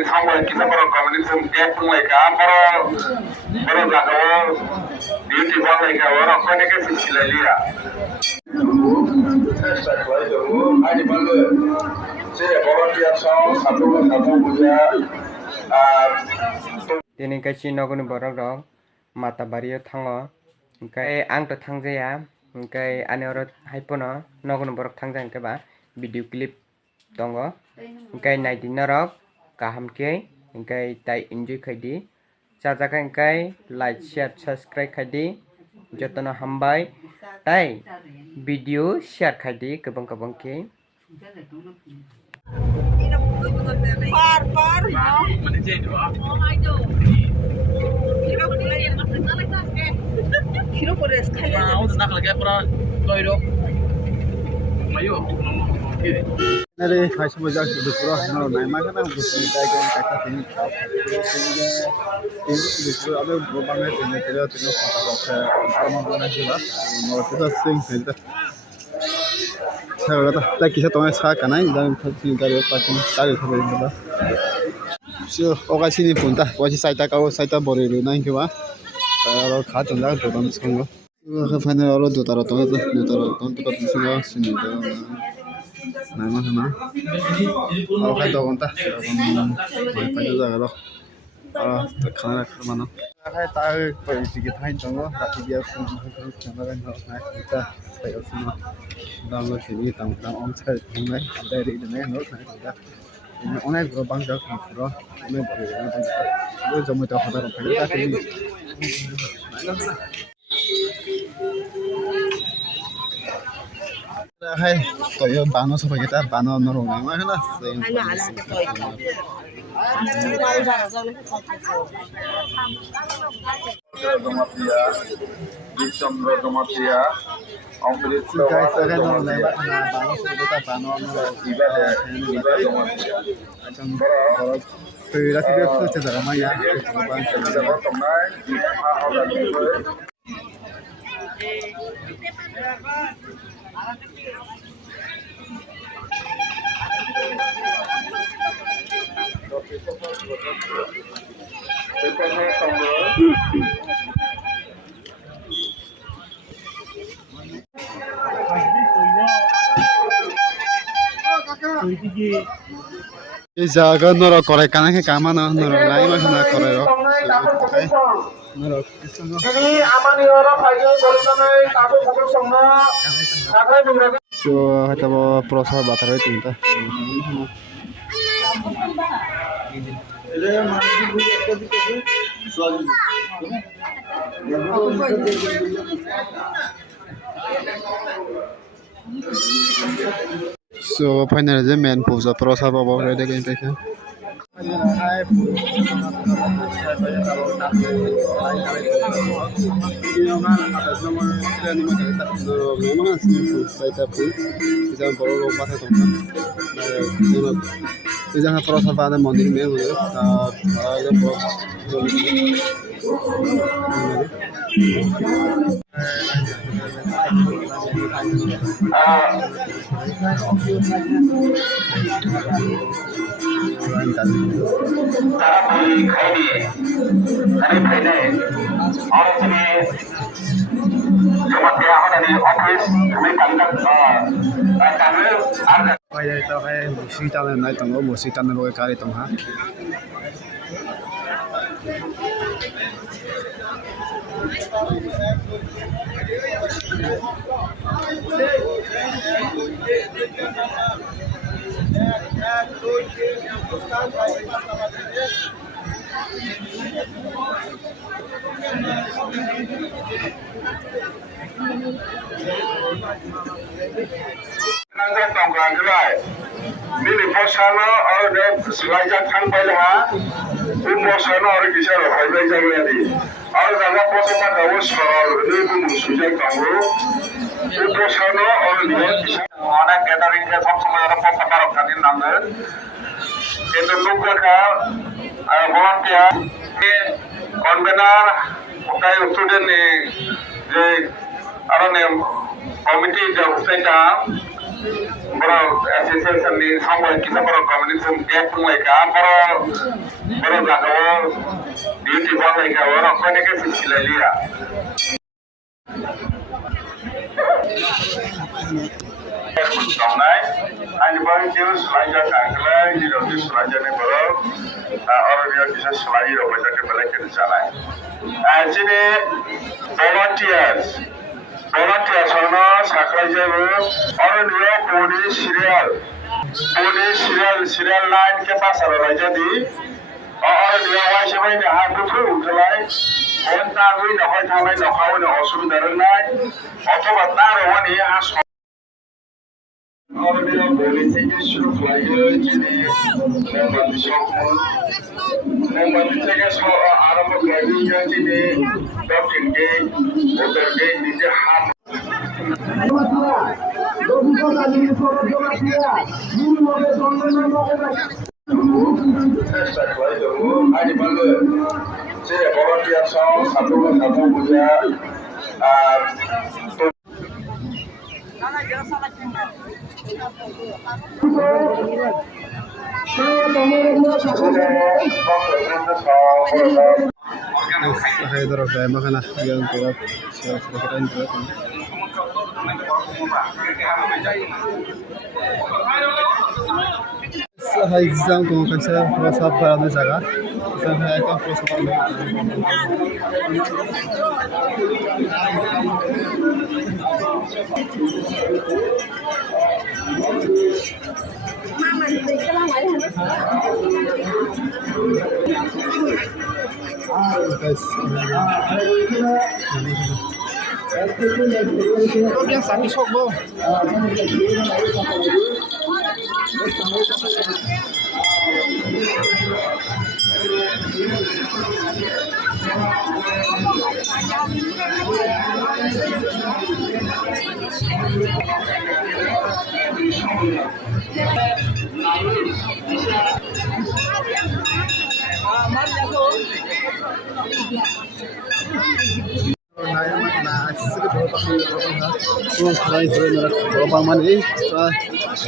Sampai kita berkomunikasi gap mereka jagawan beauty bar mereka orang komunikasi silalia. Ada bangga. Saya volunteer satu punya. Tini kasi noguni borok rok mata bario thango kai ang to thangjaya kai ane oro haipono noguni borok thangja ke ba video clip tongo kai naiti norok kaham ke kai tai enjoy khaidi chajaka kai like share subscribe khaidi jotono hambai tai video share khaidi kabang kabang ke Par Kilo por escala. Vamos nak lagi pura toiro. Mayo. Nari kaisa bajak du pura no nai ma kana bu sai dai kon kata tini du pura ado bobang ne tini tero tino kata ko arma bana jiba no tuda sing senta saya kata tak kisah tomai sah kanai dan tini kali pakai kali sampai ini lah so okai sini pun tak wajib saya tak kau saya tak boleh lu naik kewa kalau kata tak tu kan sekarang kalau final orang tu taruh tu kan semua sini tu nama sama okai tu kan tak final tu kalau terkena mana okai tak pergi sikit hain tunggu tapi dia pun jangan kan kita saya semua dalam sini tentang om saya tentang dari ini nak kita অনেক বাংলা পুরো অনেক বড় জমিতে হঠাৎ ফেলে তাকে hai toyo bano so kita bano norong ma kana Domatia, Dichandra Domatia, Amrit guys akan norong na bano so kita bano ibadah Domatia. Macam kalau pera sih biasa cerita ramai ya. Kita berteman di hal jaga norok korai kana ke kama na norok lai ma kana korai ro norok Jadi amani orang pagi boleh tahu pukul semua. Akan mengerti. so hata bo prosa batare tinta so final je main puja prosa babo ready gain take jangan prosa pada mondir me Tapi kali ini orang sini cuma dia ada di office, kami tangkap kami ada. Kaya ito kaya musita na na itong musita na lugar kari itong ha. Nanti tongkang kelai, ini posana orang yang selajak kan bayar, ini posana orang kisah orang bayar jadi, orang jaga posana kau soal ini pun sujud kamu, ini posana orang dia kisah orang gathering ke semua orang posana orang kan ini namanya, itu luka kah, volunteer, convener, ukai student ni, jadi orang yang committee jawabtaita boro association ni sampai kita boro community gap mereka boro jagao duty mereka boro konek silsilah Donai, anh bang jelas selajar kangkle, jadi selajar ni boro, orang dia bisa selajar orang macam kebalik kerjaan. Sini volunteers mana sakrai jago, orang dia serial line ke pasar orang jadi, orang dia wajib ini harus betul jelai, orang tahu ini nak tahu ini nak kau ini osum darunai, atau betul orang ini harus orang dia boleh saja suruh pelajar jadi membantu sokong, membantu saja soal Arab pelajar jadi doctor gay, di jaham. Ada bangga, saya volunteer satu punya Saya dorong saya makan yang kurang keren berat. Saya exam ko kasi sa para na saka. Saya akan proses Kau yang sami sok bo.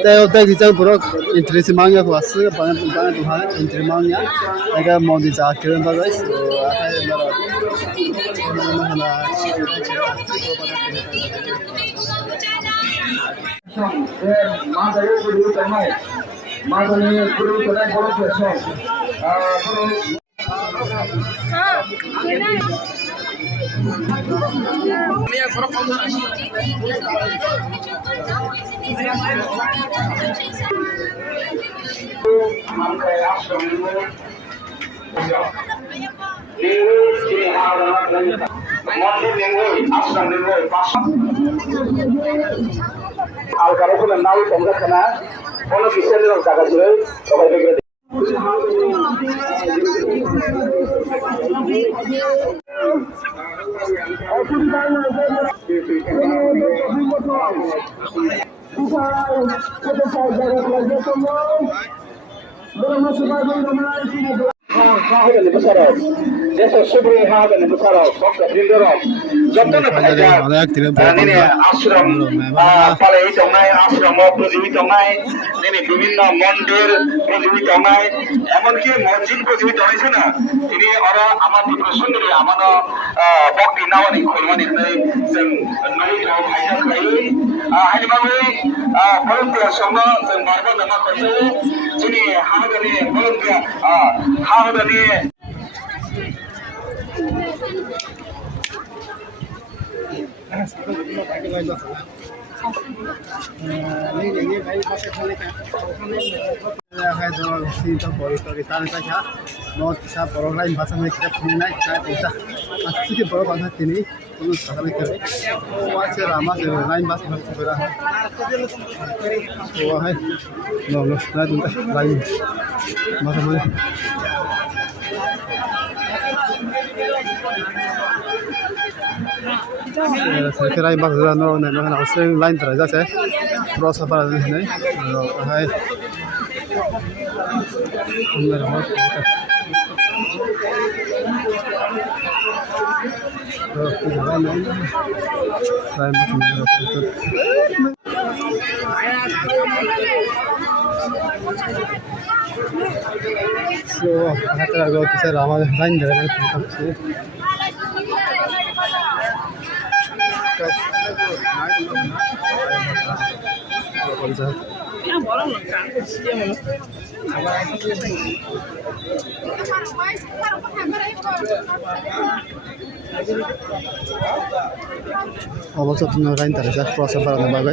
Tayo kita buruk interest mangnya ko asli banyak Tuhan interest mangnya agak mau dijaga guys Kalau pun nawi tongkat kena, kalau bisa ni orang jaga sih, kalau begitu. Desa Subri Haga ni besar, Dokter Hindaram. Dokter ni pelajar. Ini ashram, palai tongai ashram project tongai. Ini বিভিন্ন মন্দির project tongai. এমনকি মসজিদ project tongai sana. Ini orang amat dipersong dari amat bukti nawani khulmani ni sen nahi jauh kaya kaya. Hari malam volunteer semua sen marga nama kerja. Sini Haga ni volunteer Haga ni saya kira imbang sudah nol, nih makanya aku lain terasa saya proses apa ini, hai, benar banget. So, hasta luego, quizá la madre grande de la 그냥 뭐라고 안 치면 अवस्था त नराइन तर cross बराउनु भएको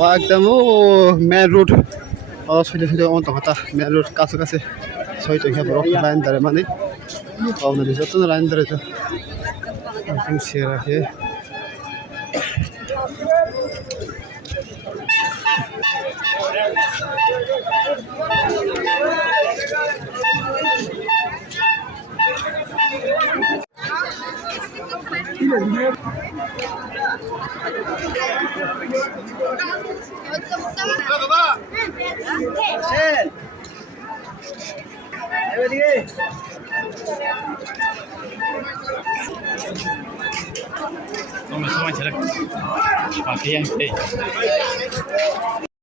है एकदम main road छैन छैन अन्त त मेन रोड कासो कासे सही त यहाँ रक लाइन तर माने आउनु दिन्छ त लाइन तर त एकदम सेरा के 너무 소만 저렇게 아 그냥